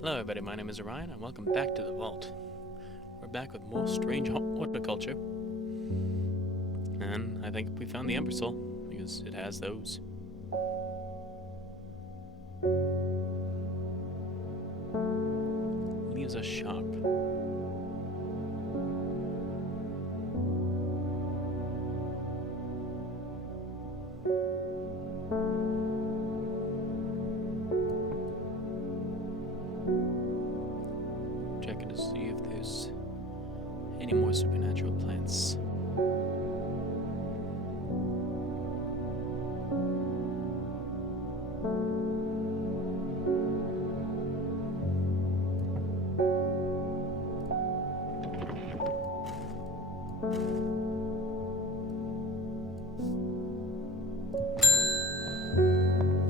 Hello everybody, my name is Orion and welcome back to the Vault. We're back with more strange horticulture. And I think we found the Ember Soul, because it has those. Leaves us sharp. Checking to see if there's any more supernatural plants.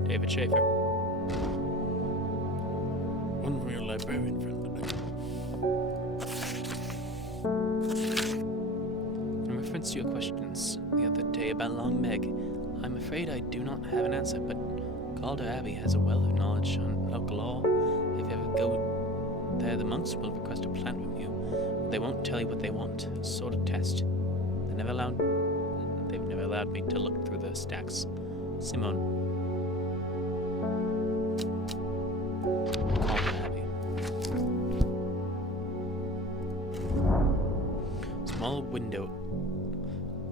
David Schaefer. One real librarian from the book. In reference to your questions the other day about Long Meg, I'm afraid I do not have an answer, but Calder Abbey has a wealth of knowledge on local law. If you ever go there, the monks will request a plant from you. But they won't tell you what they want. It's a sort of test. They've never allowed me to look through the stacks. Simone. Calder Abbey. Small window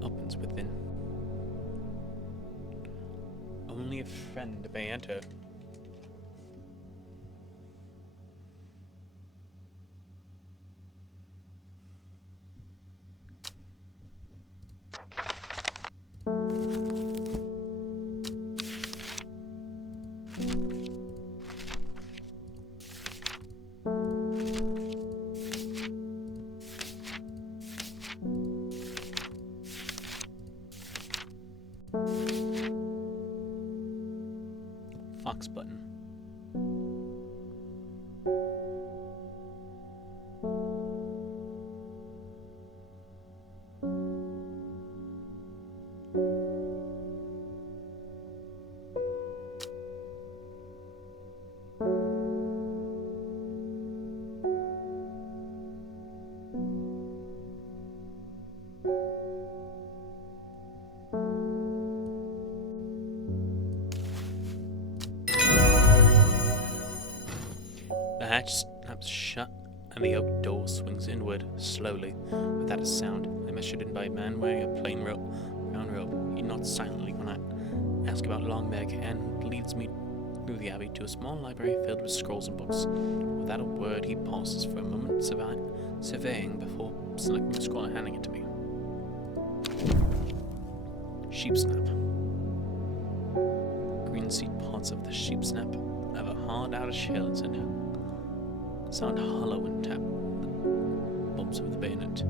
opens within. Only a friend may enter. Fox button. The hatch snaps shut, and the oak door swings inward, slowly, without a sound. I'm ushered in by a man wearing a plain brown robe. He nods silently when I ask about Long Meg, and leads me through the abbey to a small library filled with scrolls and books. Without a word, he pauses for a moment, surveying before selecting a scroll and handing it to me. Sheepsnap. Green seed pods of the sheepsnap have a hard outer shell and sound hollow when tapped the bumps of the bayonet.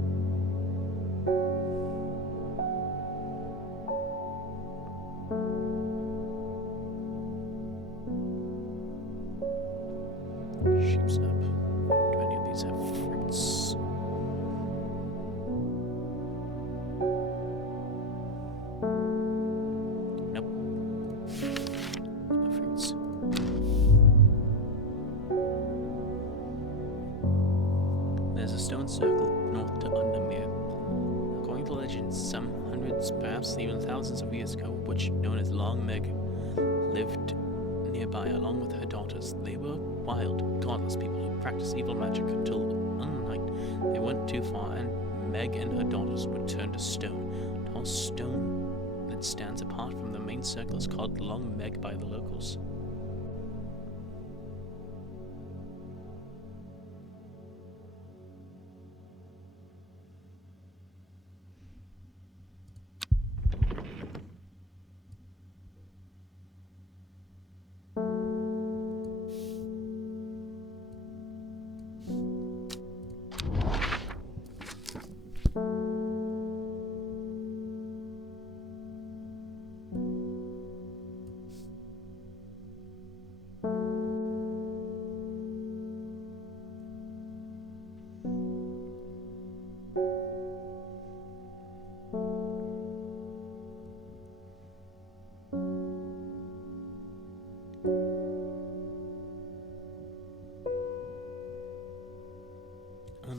Sheepsnap. Do any of these have fruits? Nope. No fruits. There's a stone circle north to Undermere. According to legend, some hundreds, perhaps even thousands of years ago, a witch known as Long Meg lived nearby along with her daughters. They were wild, godless people who practiced evil magic until one night they went too far and Meg and her daughters were turned to stone. A tall stone that stands apart from the main circle is called Long Meg by the locals.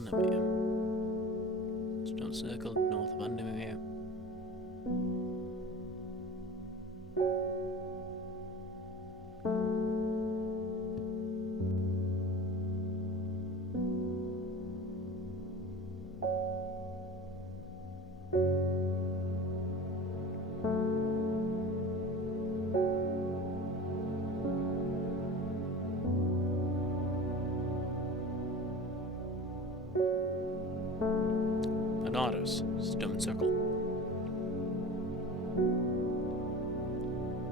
Undermere. Stone Circle north of Undermere. Bernardo's Stone Circle.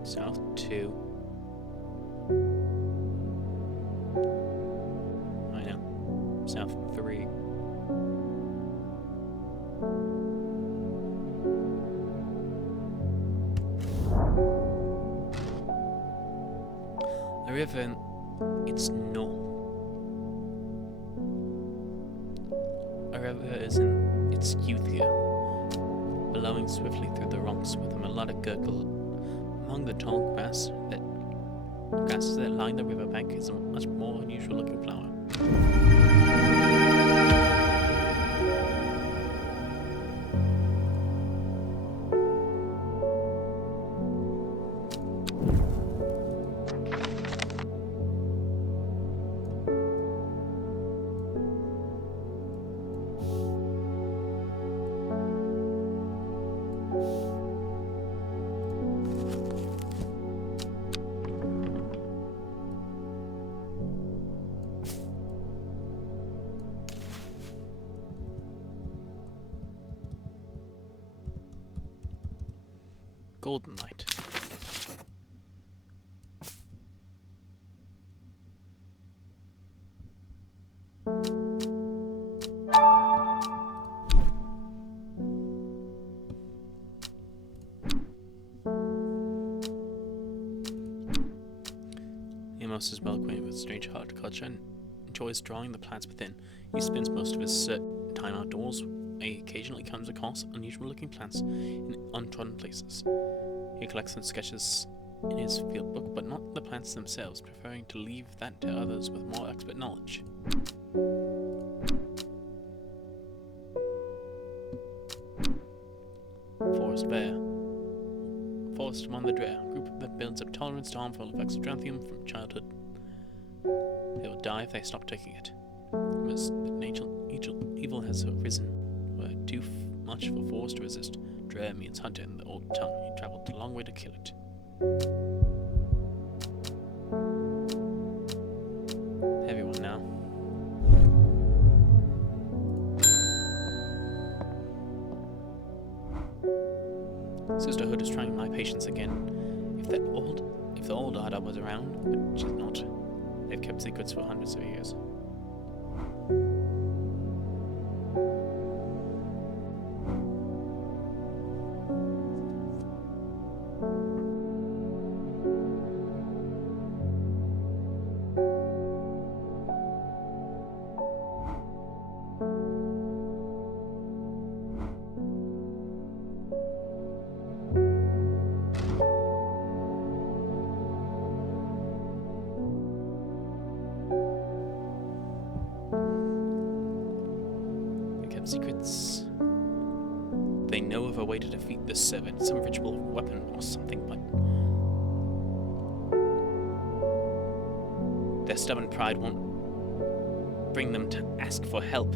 South 2. I know. South 3. A river, it's north. A river is in its youth here, bellowing swiftly through the rocks with a melodic gurgle. Among the tall grasses that line the riverbank is a much more unusual looking flower. Golden light. Amos is well acquainted with strange horticulture and enjoys drawing the plants within. He spends most of his time outdoors. He occasionally comes across unusual looking plants in untrodden places. He collects and sketches in his field book, but not the plants themselves, preferring to leave that to others with more expert knowledge. Forest Bear. Forest among the Drea, a group that builds up tolerance to harmful effects of Dranthium from childhood. They will die if they stop taking it. Because evil has arisen, were too much for Forest to resist. Drea means hunter in the old tongue. He travelled a long way to kill it. Everyone now. Sisterhood is trying my patience again. If the old Ada was around, but she's not. They've kept secrets for hundreds of years. Secrets. They know of a way to defeat this servant, some ritual weapon or something, but their stubborn pride won't bring them to ask for help.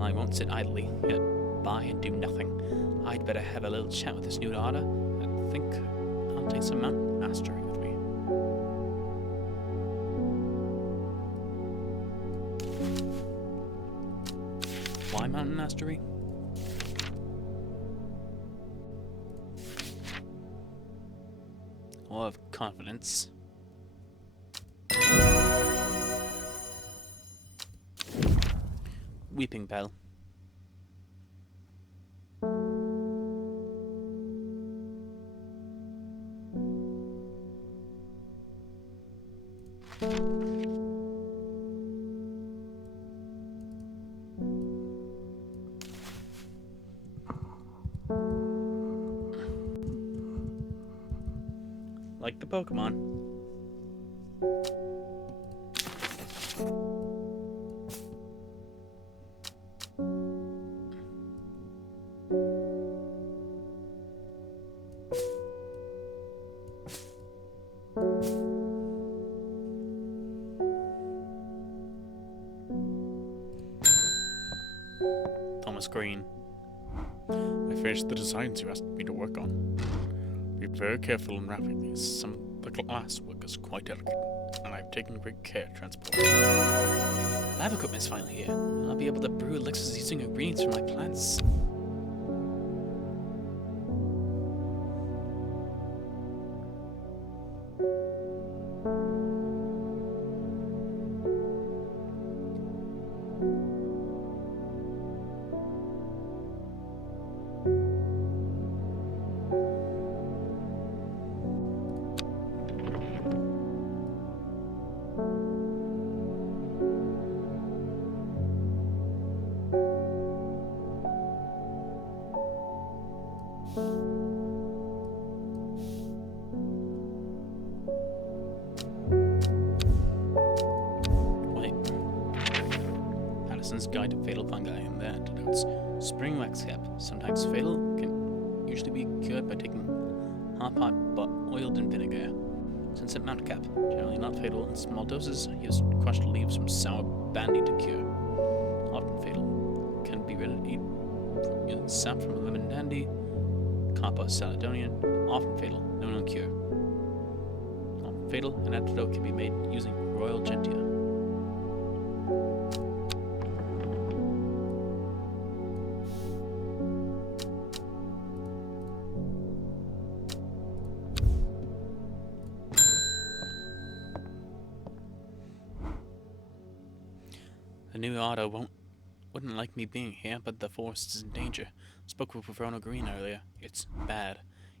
I won't sit idly here by and do nothing. I'd better have a little chat with this new daughter. I think I'll take some mountain mastery with me. Why mountain mastery? Or of confidence. Weeping Bell. Like the Pokemon. Thomas Green. I finished the designs you asked me to work on. Be very careful in wrapping these. Some of the glass work is quite delicate, and I've taken great care transporting it. Lab equipment's finally here. I'll be able to brew elixirs using ingredients from my plants. Guide to Fatal Fungi, and the antidotes. Spring wax cap, sometimes fatal, can usually be cured by taking half pot but oiled in vinegar. Sunset mount cap, generally not fatal in small doses, use crushed leaves from sour bandy to cure. Often fatal, can be ready to eat using sap from a lemon dandy. Copper Saladonian, often fatal, no known cure. Often fatal, an antidote can be made using royal gentia. The new auto wouldn't like me being here, but the forest is in danger. Spoke with Verona Green earlier. It's bad.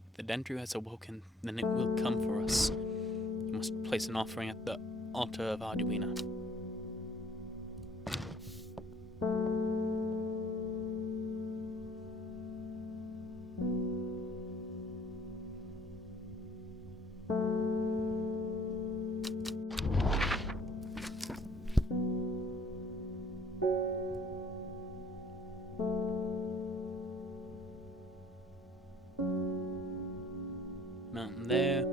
If the Dendru has awoken, then it will come for us. You must place an offering at the altar of Arduina. Mountain there.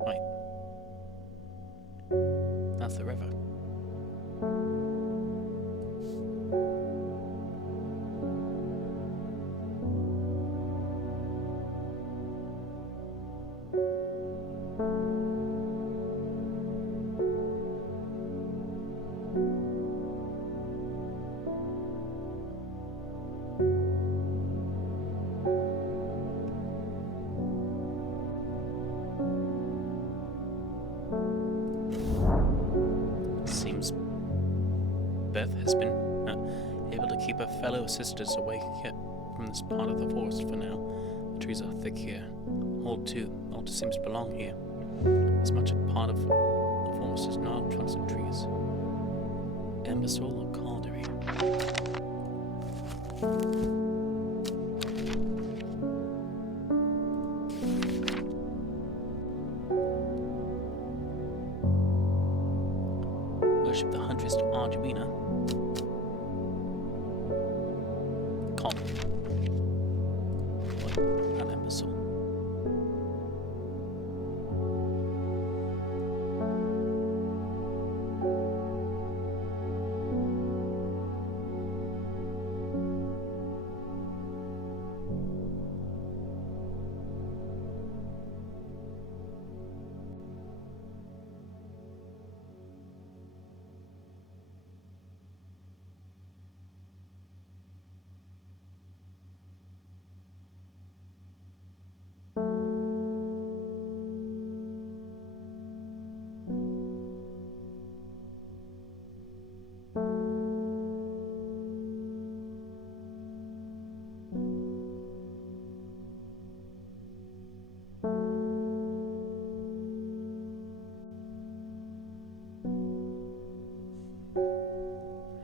Right. That's the river. Seems Beth has been able to keep her fellow sisters awake from this part of the forest for now. The trees are thick here. Hold too. Altar seems to belong here. As much a part of the forest as gnarled trunks of trees. Ambasol or Caldery? Worship the huntress Arduina. Caldery. What? Not Ambasol.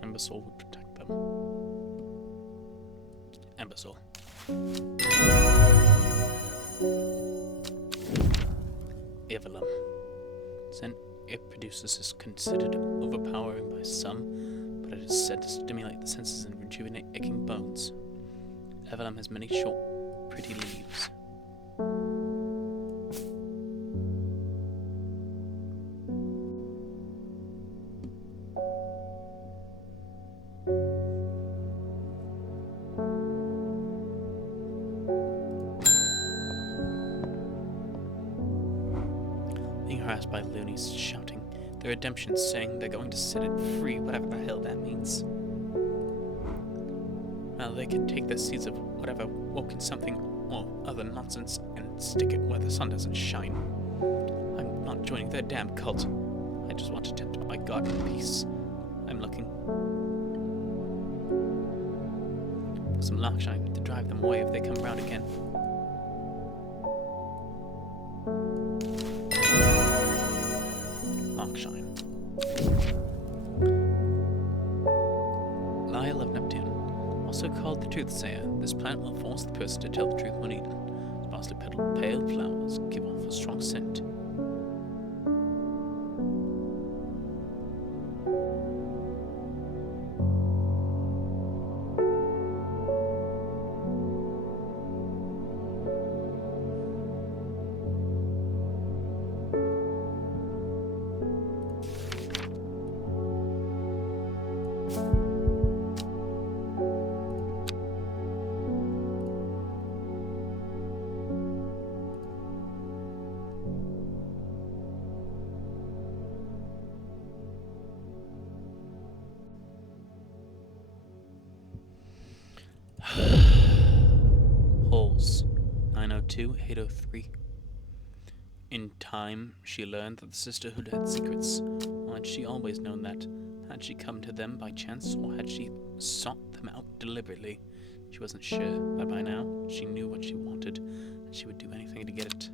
Ambasol would protect them. Ambasol. Evelyn. Sent it produces is considered overpowering by some, but it is said to stimulate the senses and rejuvenate aching bones. Evelyn has many short, pretty leaves. Being harassed by loonies shouting their redemption, saying they're going to set it free, whatever the hell that means. Well, they can take their seeds of whatever woken something or other nonsense and stick it where the sun doesn't shine. I'm not joining their damn cult. I just want to tend to my God in peace. I'm looking for some larkshine to drive them away if they come round again. Larkshine. Lyle of Neptune. Also called the Truthsayer, this plant will force the person to tell the truth when eaten. Sparsely petaled pale flowers give off a strong scent. Holes 902, 803. In time, she learned that the sisterhood had secrets. Or had she always known that? Had she come to them by chance, or had she sought them out deliberately? She wasn't sure, but by now, she knew what she wanted, and she would do anything to get it.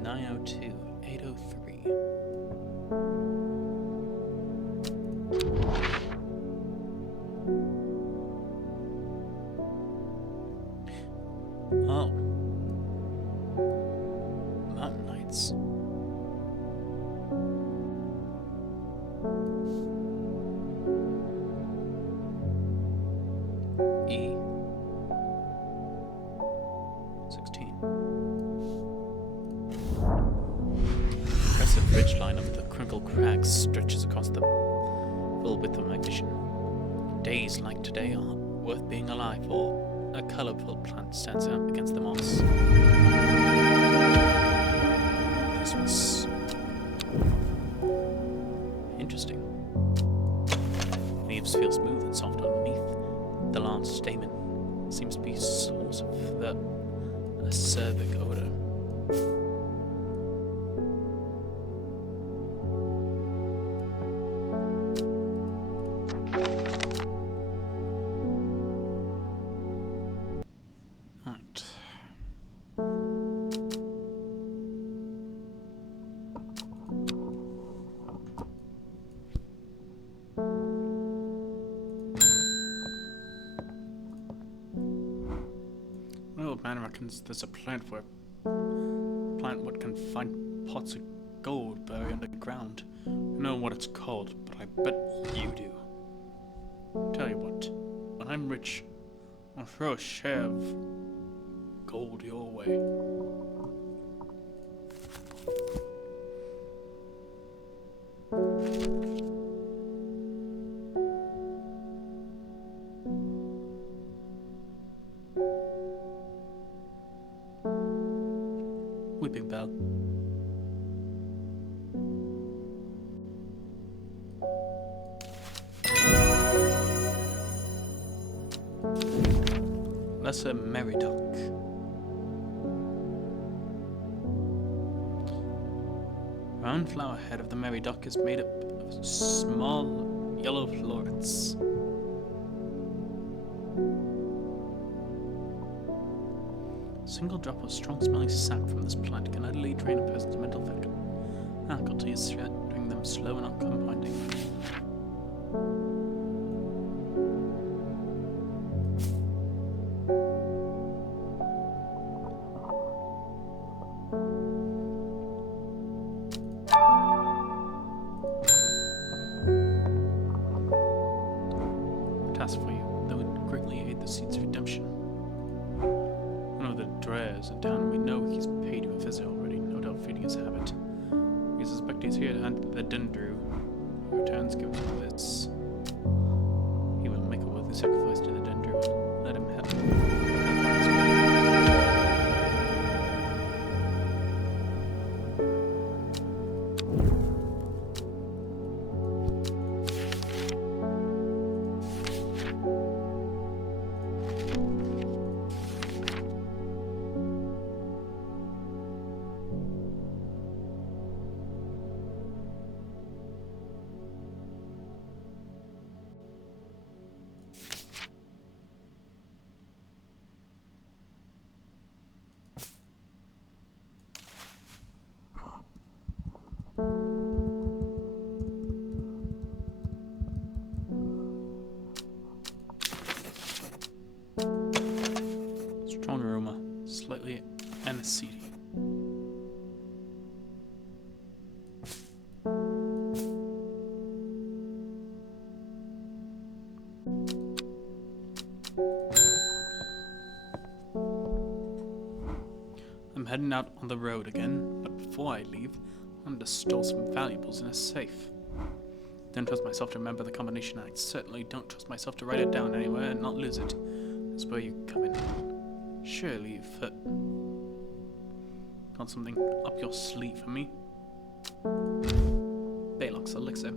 (902) 803. Oh. Mountain Knights. E. 16. Impressive ridgeline of the crinkled crags stretches across the full width of my vision. Days like today are worth being alive for. A colorful plant stands out against the moss. This was interesting. Leaves feel smooth and soft underneath. The large stamen seems to be a source of the acerbic odor. Right. Well, man reckons there's a plant what can find pots of gold buried underground. I don't know what it's called, but I bet you do. Tell you what, when I'm rich, I'll throw a share of gold your way. Lesser Meridoc. Round flower head of the Meridoc is made up of small yellow florets. A single drop of strong-smelling sap from this plant can utterly drain a person's mental faculties, rendering them slow and uncompounding. Task for you, that would greatly aid the seed's redemption. One of the Drears in town, we know he's paid you a visit already, no doubt feeding his habit. We suspect he's here to hunt the Dendru. He returns given this. He will make a worthy sacrifice to the Dendru. Let him have his way. Strong aroma, slightly aniseedy. I'm heading out on the road again, but before I leave, I want to store some valuables in a safe. Don't trust myself to remember the combination. I certainly don't trust myself to write it down anywhere and not lose it. That's where you come in. Surely you've got something up your sleeve for me. Baylock's elixir.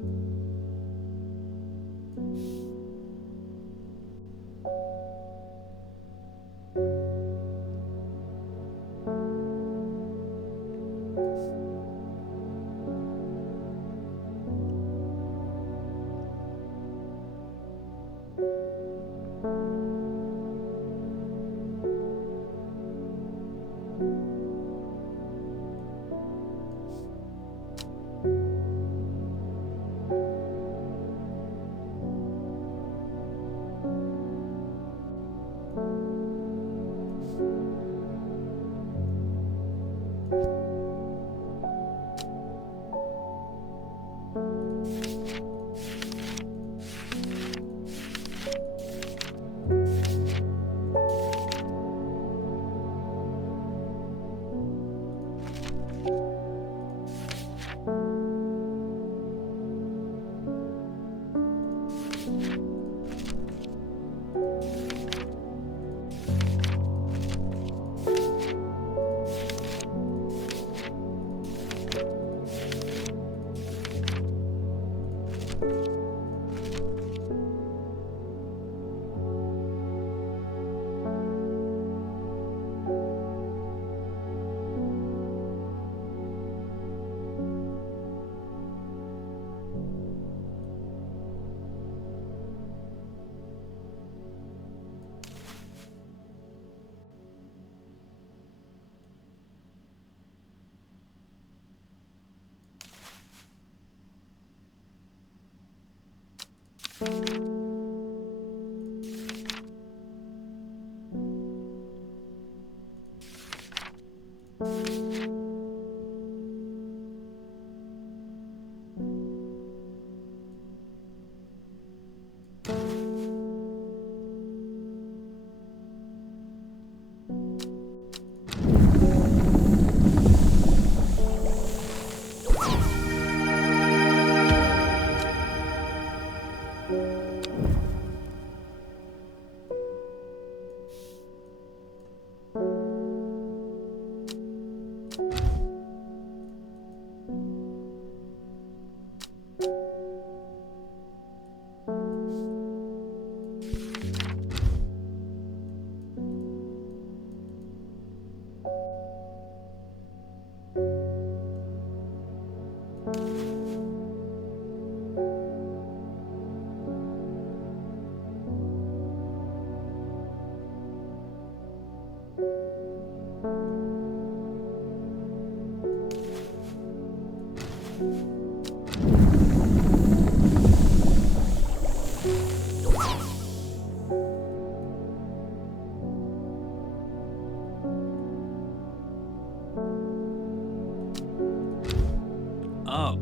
Oh,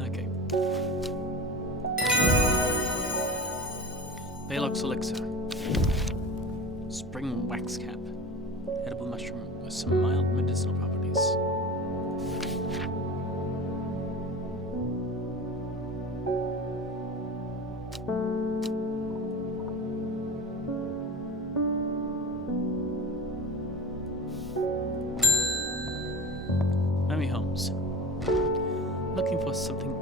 okay. Baylock's elixir. Spring wax cap. Edible mushroom with some mild medicinal properties. Mary Holmes. Looking for something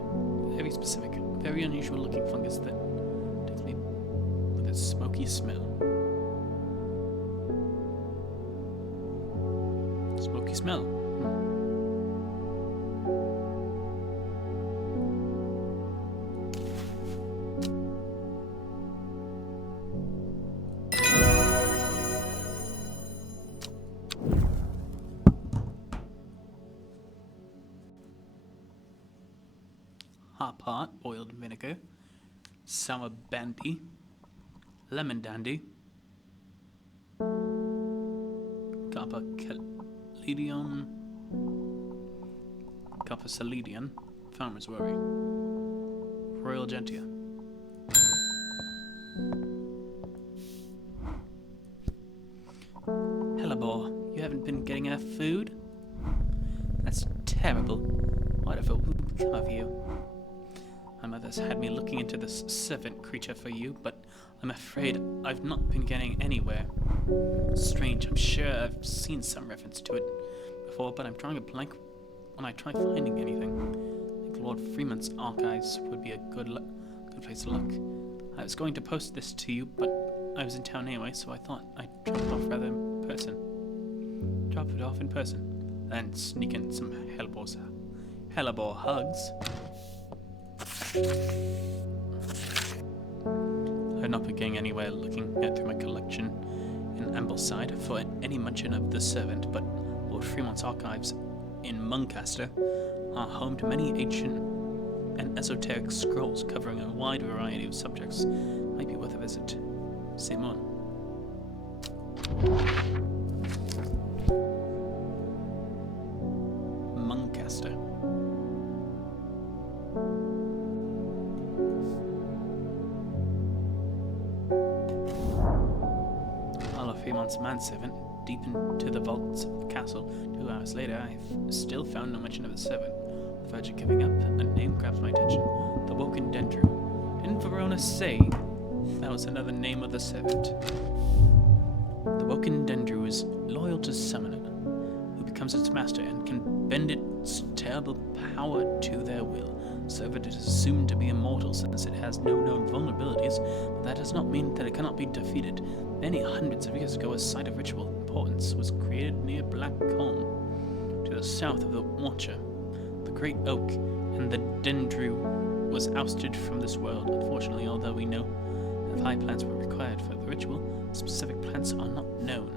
very specific, very unusual looking fungus that takes me with its smoky smell. Smoky smell. Hot pot, boiled vinegar, sour bandy, lemon dandy, copper caledion, copper seledion, farmer's worry, royal gentia. Hellebore, you haven't been getting enough food? That's terrible. Whatever will become of you? My mother's had me looking into this servant creature for you, but I'm afraid I've not been getting anywhere. Strange, I'm sure I've seen some reference to it before, but I'm drawing a blank when I try finding anything. I think Lord Freeman's archives would be a good place to look. I was going to post this to you, but I was in town anyway, so I thought I'd drop it off rather in person. Drop it off in person, then sneak in some hellebore hugs. I've not been getting anywhere looking through my collection in Ambleside for any mention of the servant, but Lord Fremont's archives in Muncaster are home to many ancient and esoteric scrolls covering a wide variety of subjects. Might be worth a visit. Simon. Muncaster. Fremont's manservant deep into the vaults of the castle. 2 hours later, I've still found no mention of the servant. On the verge of giving up, a name grabs my attention. The Woken Dendru. Didn't Verona say that was another name of the servant? The Woken Dendru is loyal to Summoner, who becomes its master and can bend its terrible power to their will. The servant is assumed to be immortal since it has no known vulnerabilities, but that does not mean that it cannot be defeated. Many hundreds of years ago, a site of ritual importance was created near Blackcomb, to the south of the Watcher. The great oak and the Dendru was ousted from this world. Unfortunately, although we know that 5 plants were required for the ritual, specific plants are not known.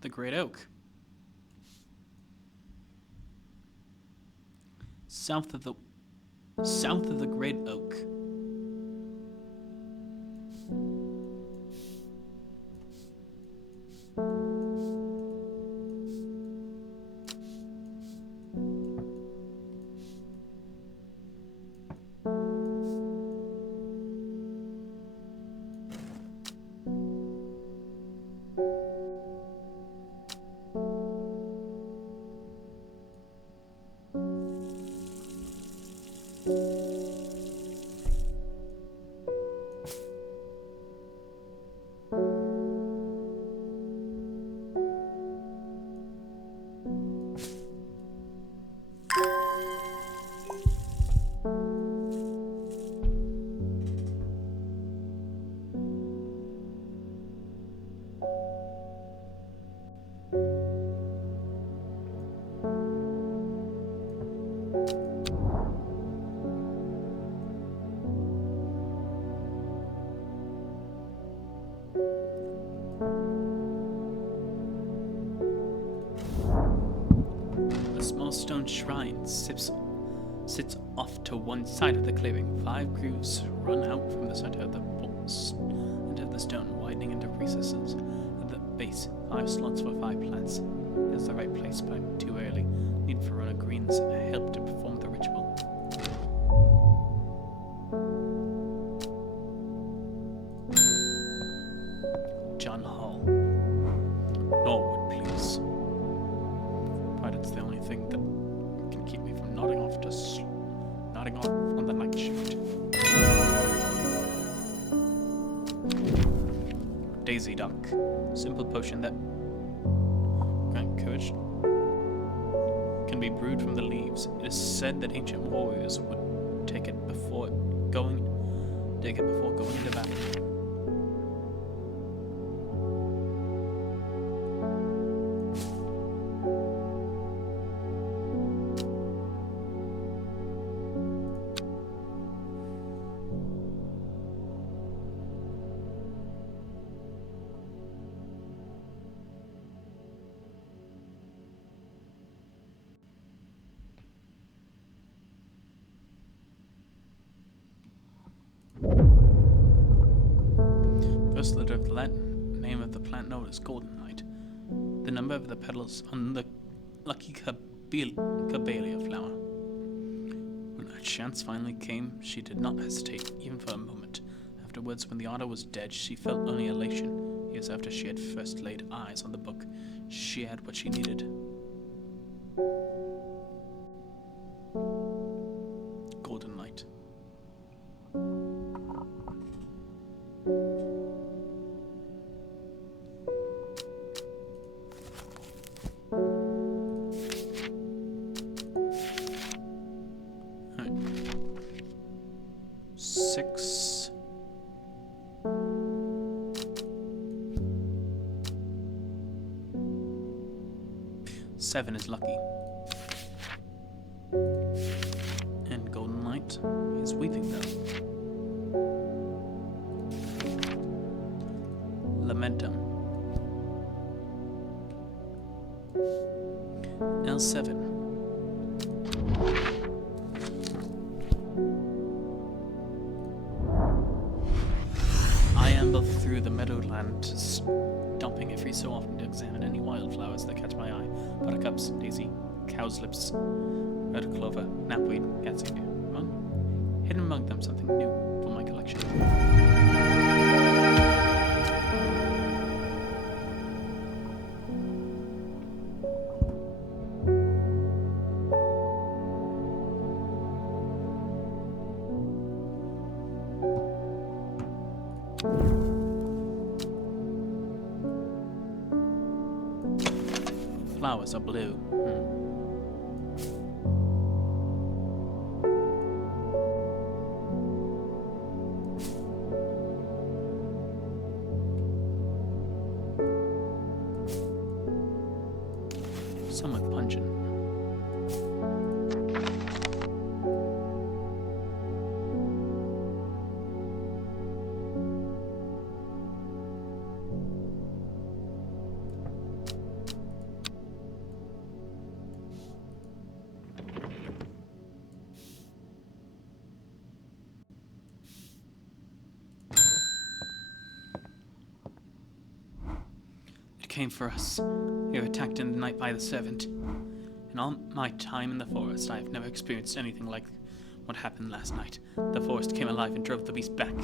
The great oak. South of the great oak. small stone shrine sits off to one side of the clearing. 5 grooves run out from the center of the stone, widening into recesses. At the base, 5 slots for 5 plants. It's the right place, but too early. Need Verona Green's help to perform the ritual. John Hall. Norwood, please. But it's the only thing that can keep me from nodding off on the night shift. Daisy Duck. Simple potion that grant courage can be brewed from the leaves. It is said that ancient warriors would take it before going into battle. First letter of the Latin name of the plant known as golden light. The number of the petals on the lucky camellia flower. When her chance finally came, she did not hesitate, even for a moment. Afterwards, when the otter was dead, she felt only elation. Years after she had first laid eyes on the book, she had what she needed. Golden light. Alright. 6. Seven is lucky. And golden light is weeping bell. Lamentum. L7. I amble through the meadowland, stopping every so often to examine any wildflowers that catch my eye. Buttercups, daisy, cowslips, red clover, knapweed, catsuit. Hidden among them something new for my collection. Flowers are blue. Somewhat pungent. Came for us. We were attacked in the night by the servant. In all my time in the forest, I have never experienced anything like what happened last night. The forest came alive and drove the beast back.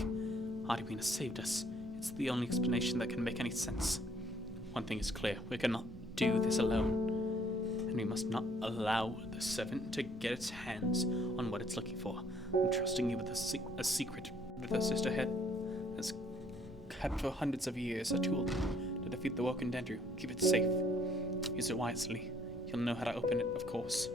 Arduina saved us. It's the only explanation that can make any sense. One thing is clear. We cannot do this alone. And we must not allow the servant to get its hands on what it's looking for. I'm trusting you with a secret that the sisterhead has kept for hundreds of years. A tool to defeat the Woken Dendru. Keep it safe. Use it wisely. You'll know how to open it, of course.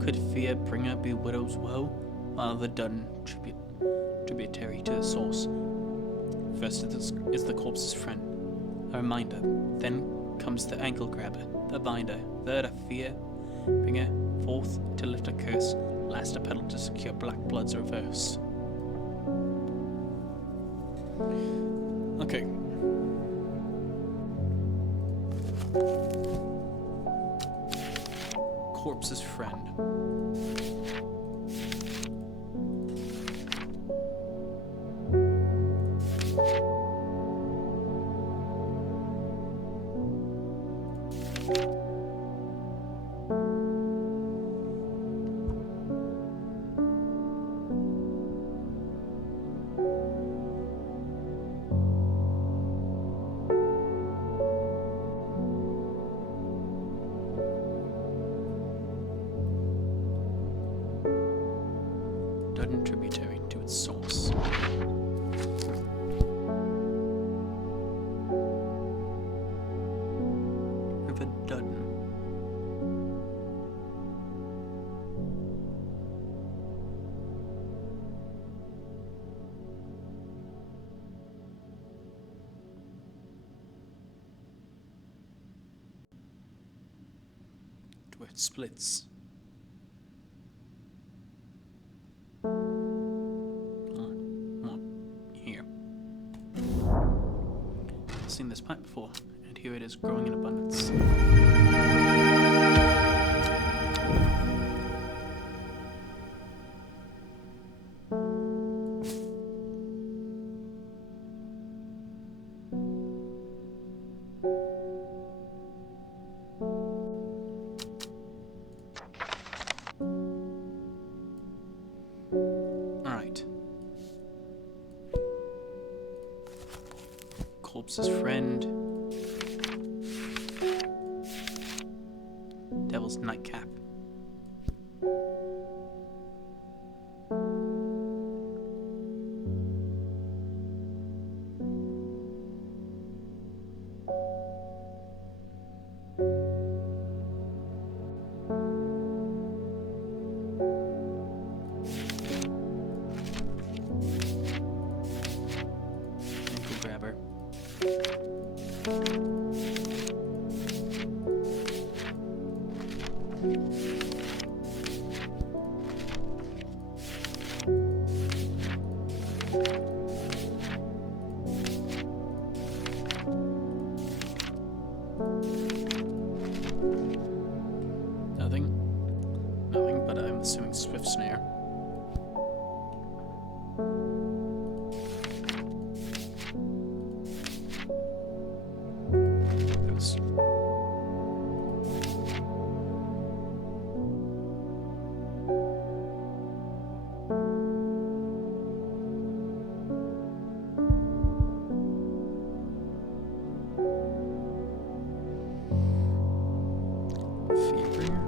Could fear bringer be widow's woe, while the dun tributary to the source. First is the corpse's friend, a reminder. Then comes the ankle grabber, the binder. Third, a fear bringer. Fourth, to lift a curse. Last, a pedal to secure black blood's reverse. Okay. Corpse's friend. Dudden tributary to its source. River Dudden. To where it splits. Seen this plant before, and here it is growing in abundance. Alright. Corpse's friend. Devil's nightcap. Ankle grabber. Nothing, but I'm assuming swift snare. There's Fearbringer.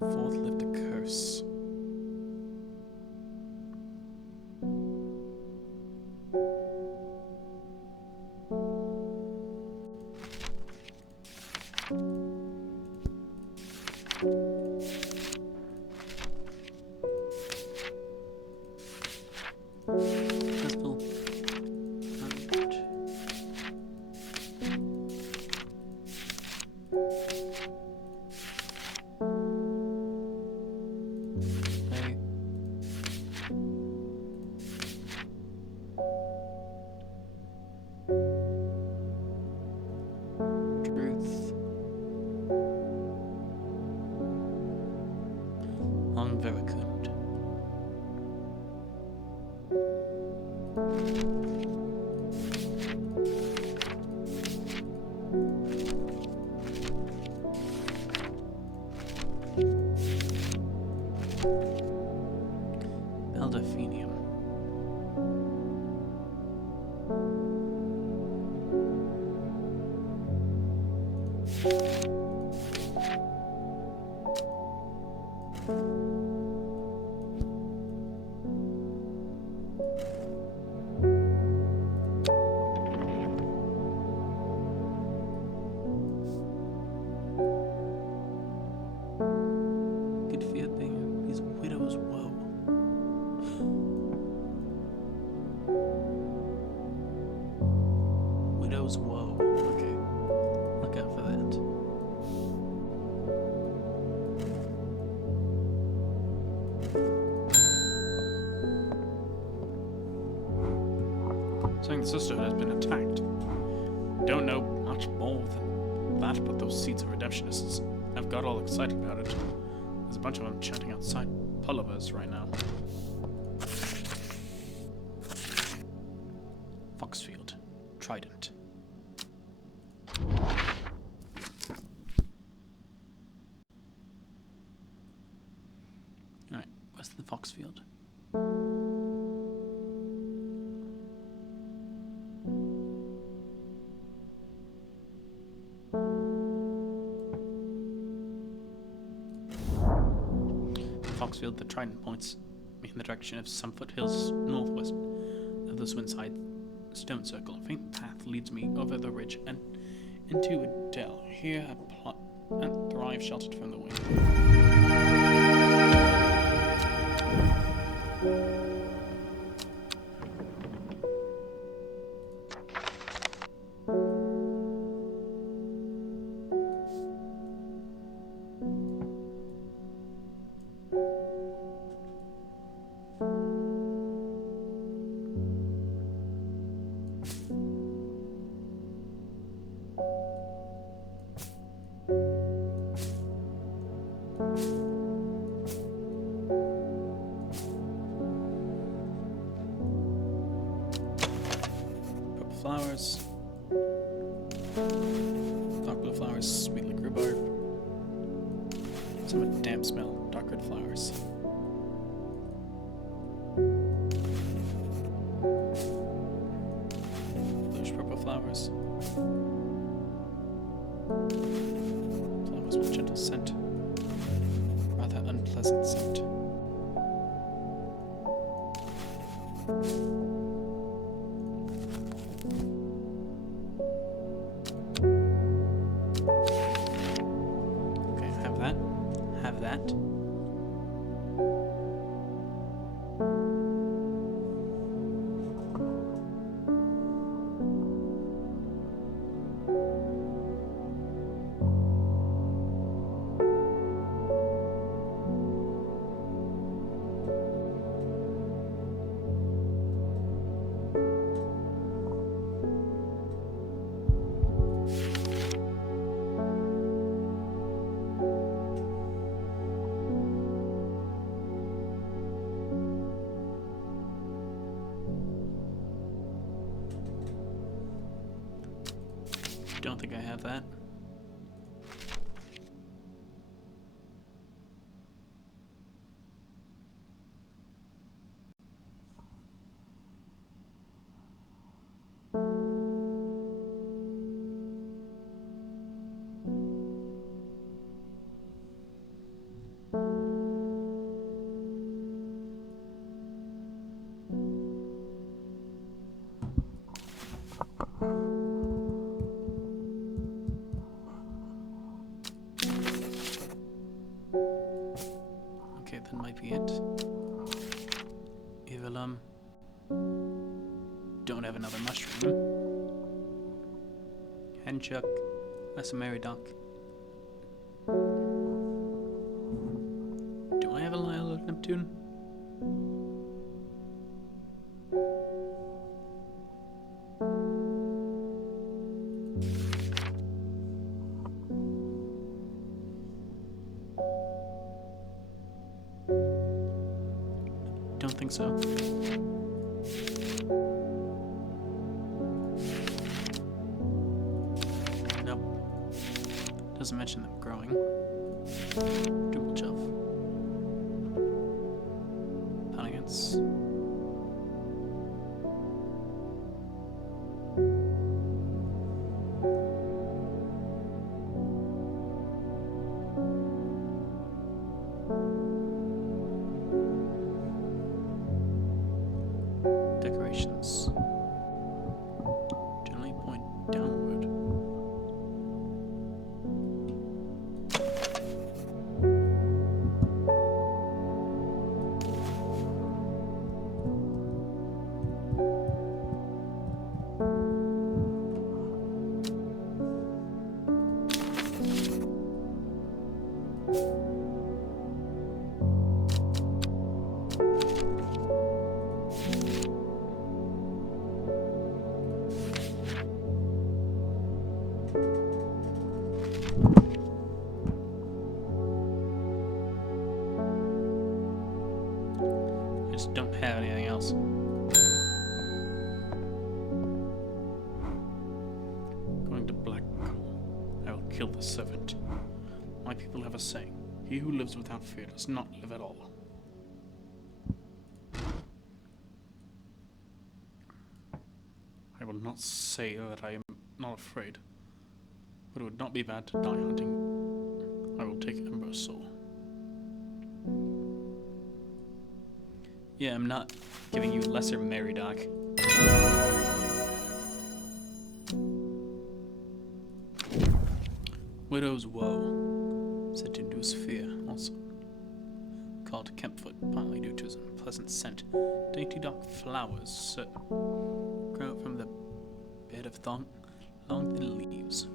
Fourth, lift a curse. Festival. Play. Could feel these widows' woe. Widow's woe. Okay. Look out for that. Saying the sisterhood has been attacked. Don't know much more than that, but those seeds of redemptionists have got all excited about it. There's a bunch of them chanting outside Pullovers right now. Foxfield. Trident. Alright, where's the Foxfield? Foxfield, the Trident points me in the direction of some foothills northwest of the Swinside stone circle. A faint path leads me over the ridge and into a dell. Here I plot and thrive, sheltered from the wind. Flowers. Dark blue flowers, sweet like rhubarb. Somewhat damp smell, dark red flowers. Bluish purple flowers. Flowers with gentle scent. Rather unpleasant scent. Have that. Don't think I have that. Okay, that might be it. Evilum. Don't have another mushroom. Henchuck. That's a Mary Duck. Do I have a Lyle of Neptune? Don't think so. Nope. Doesn't mention them growing. Double chuff. Pontiac's. decorations generally point downward. I just don't have anything else. Going to Black Hole. I will kill the servant. My people have a saying: he who lives without fear does not live at all. I will not say that I am not afraid, but it would not be bad to die hunting. I will take Ember's soul. Yeah, I'm not giving you lesser Mary Doc. Widow's Woe, said to induce fear, also called Kempfoot, partly due to its unpleasant scent. Dainty dark flowers grow out from the bed of long thin leaves.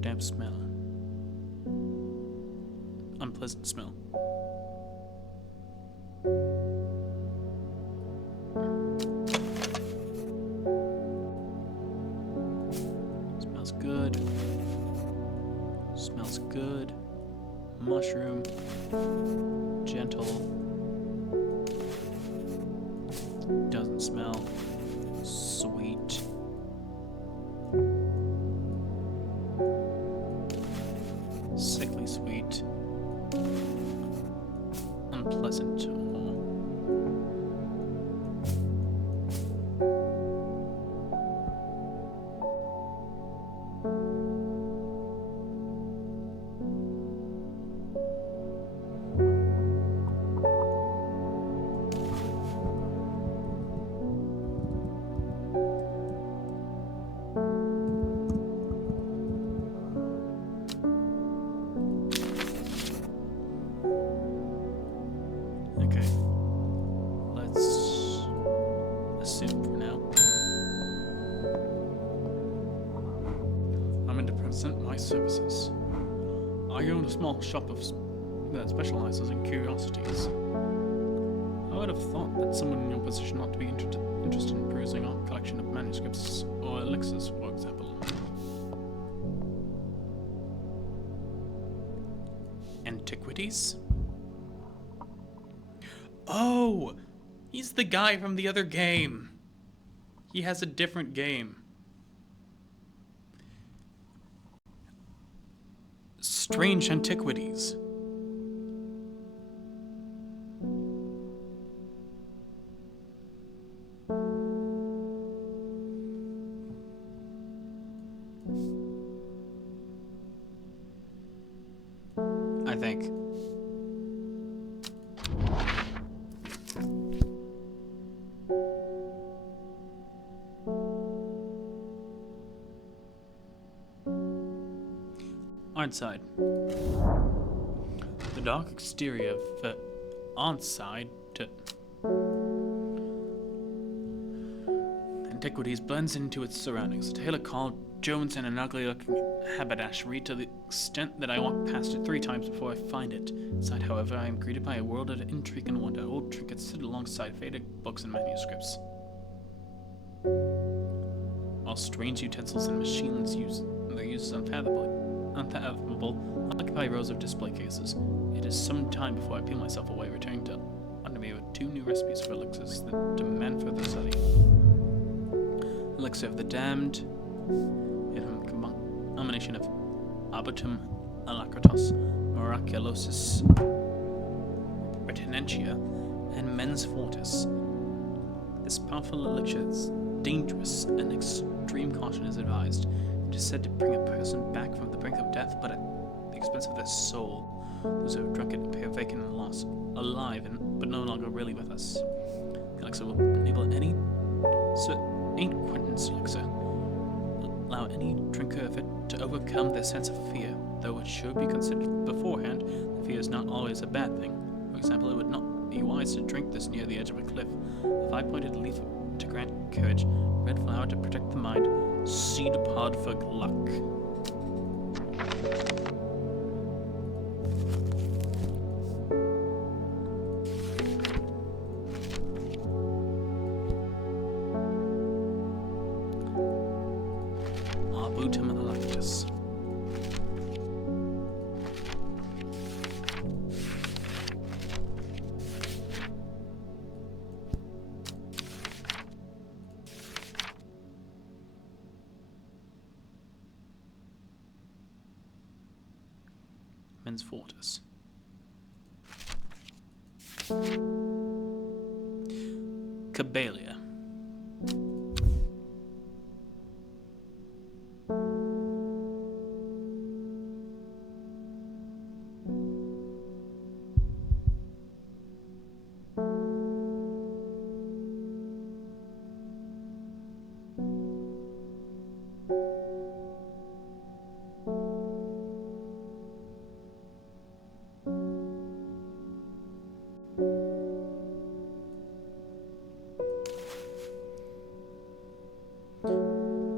Damp smell. Unpleasant smell. Smells good. Smells good. Mushroom. Gentle. Doesn't smell. Sweet. Sickly sweet. Unpleasant. Okay. Let's assume for now. I'm in to present my services. I own a small shop that specializes in curiosities. I would have thought that someone in your position ought to be interested in perusing our collection of manuscripts or elixirs, for example. Antiquities? Oh! He's the guy from the other game. He has a different game. Strange Antiquities. I think. Outside. The dark exterior of the on-side to Antiquities blends into its surroundings. A tailor called Jones and an ugly-looking haberdashery to the extent that I walk past it 3 times before I find it. Inside, however, I am greeted by a world of intrigue and wonder. Old trinkets sit alongside faded books and manuscripts, while strange utensils and machines their uses unfathomable occupy rows of display cases. It is some time before I peel myself away, returning to under me with 2 new recipes for elixirs that demand further study. Elixir of the Damned, a combination of Arboretum alacritas, Miraculosus Retinentia, and men's fortis. This powerful elixir is dangerous and extreme caution is advised. It is said to bring a person back from the brink of death, but at the expense of their soul. Those who have drunk it appear vacant and lost, alive, but no longer really with us. The elixir will enable any St. Quentin's elixir allow any drinker of it to overcome their sense of fear, though it should be considered beforehand that fear is not always a bad thing. For example, it would not be wise to drink this near the edge of a cliff. A 5-pointed leaf to grant courage, red flower to protect the mind, seed pod for luck. Arbutum electus. Men's fortis. Cabalia.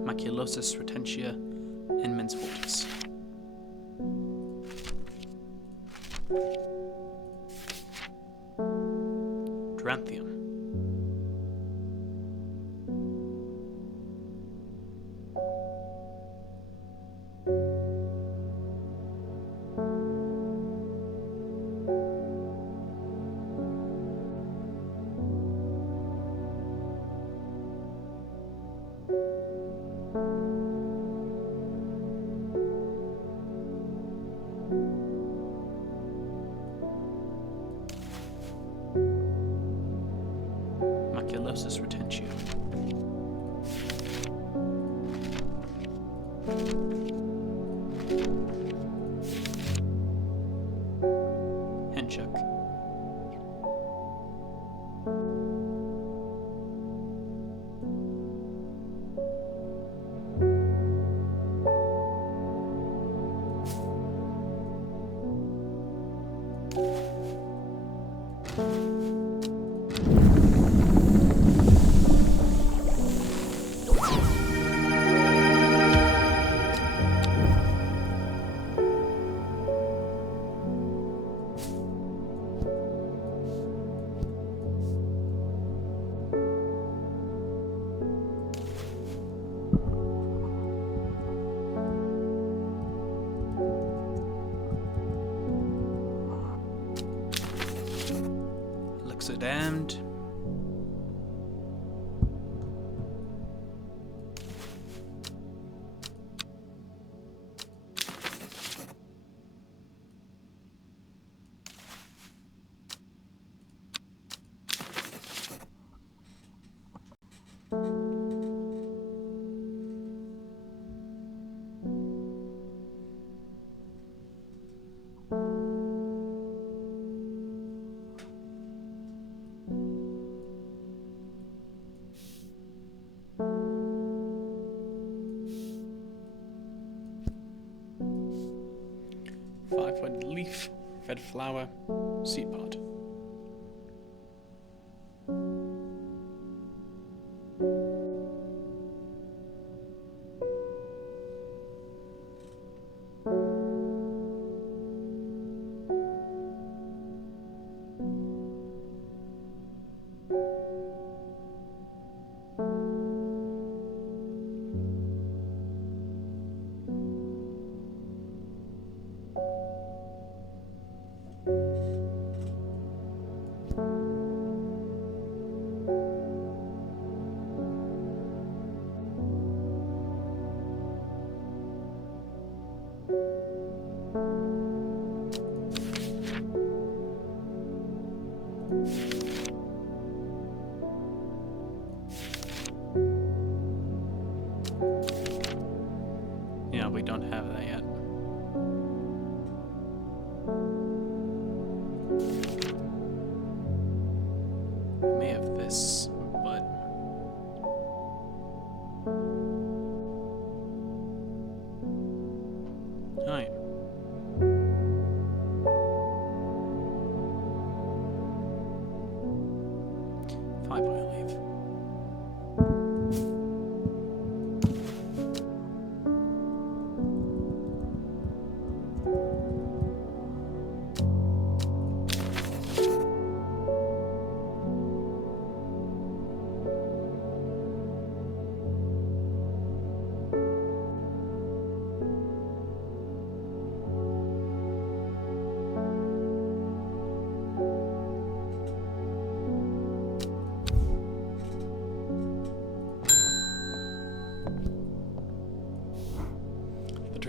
Maculosus retentia and men's fortis. Dranthium. Maculosus retentia. Henchuk. Elixir damned. Five-pointed leaf, red flower, seed pod.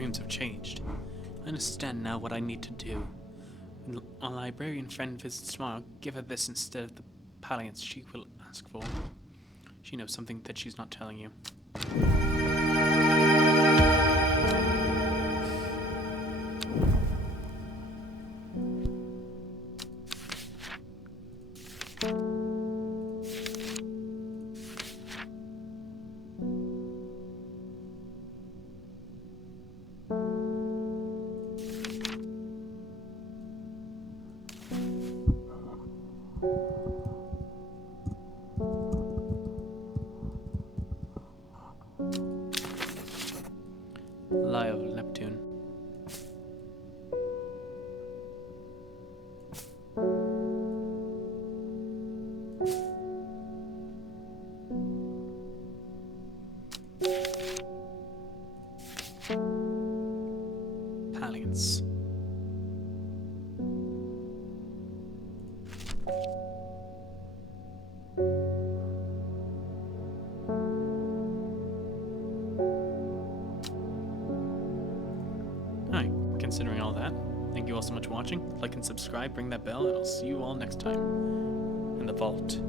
dreams have changed. I understand now what I need to do. When a librarian friend visits tomorrow, give her this instead of the palliance she will ask for. She knows something that she's not telling you. Lie of Neptune. Palliance. Alright, considering all that, thank you all so much for watching. Like and subscribe, ring that bell, and I'll see you all next time in the vault.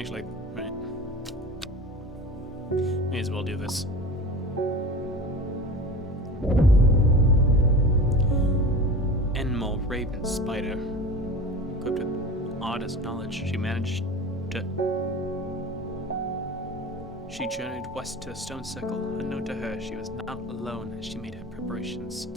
Actually, right. May as well do this. Enmol Raven Spider. Equipped with oddest knowledge, She journeyed west to the stone circle. Unknown to her, she was not alone as she made her preparations.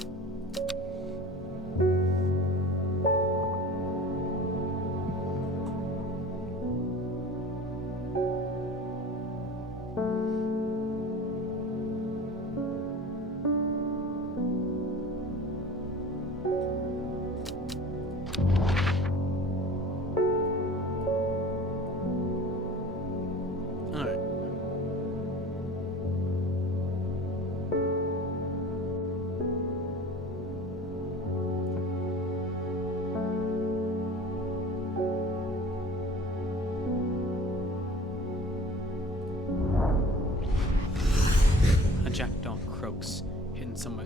Jackdaw croaks, hidden somewhere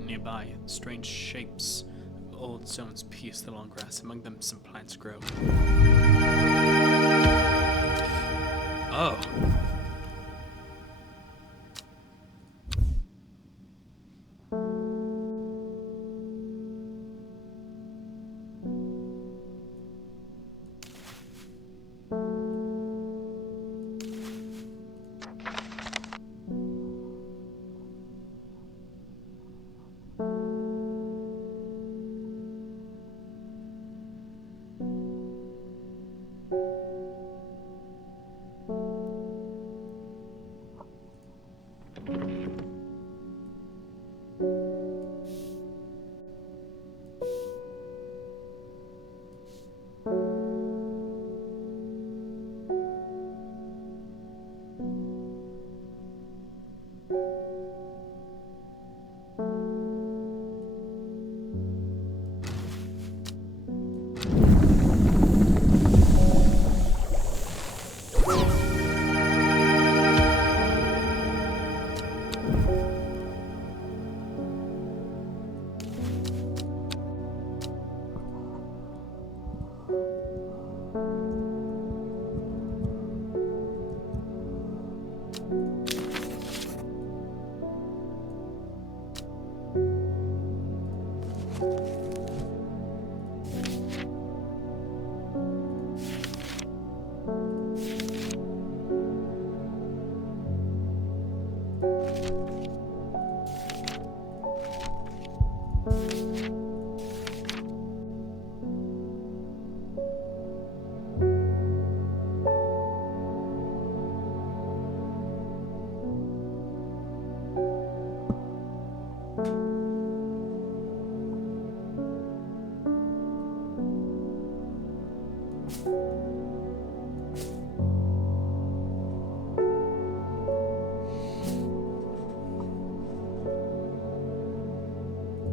nearby. Strange shapes of old stones pierce the long grass. Among them, some plants grow. Oh.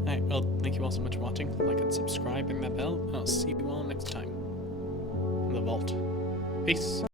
Alright, well, thank you all so much for watching. Like and subscribe, ring that bell, and I'll see you all next time in the vault. Peace.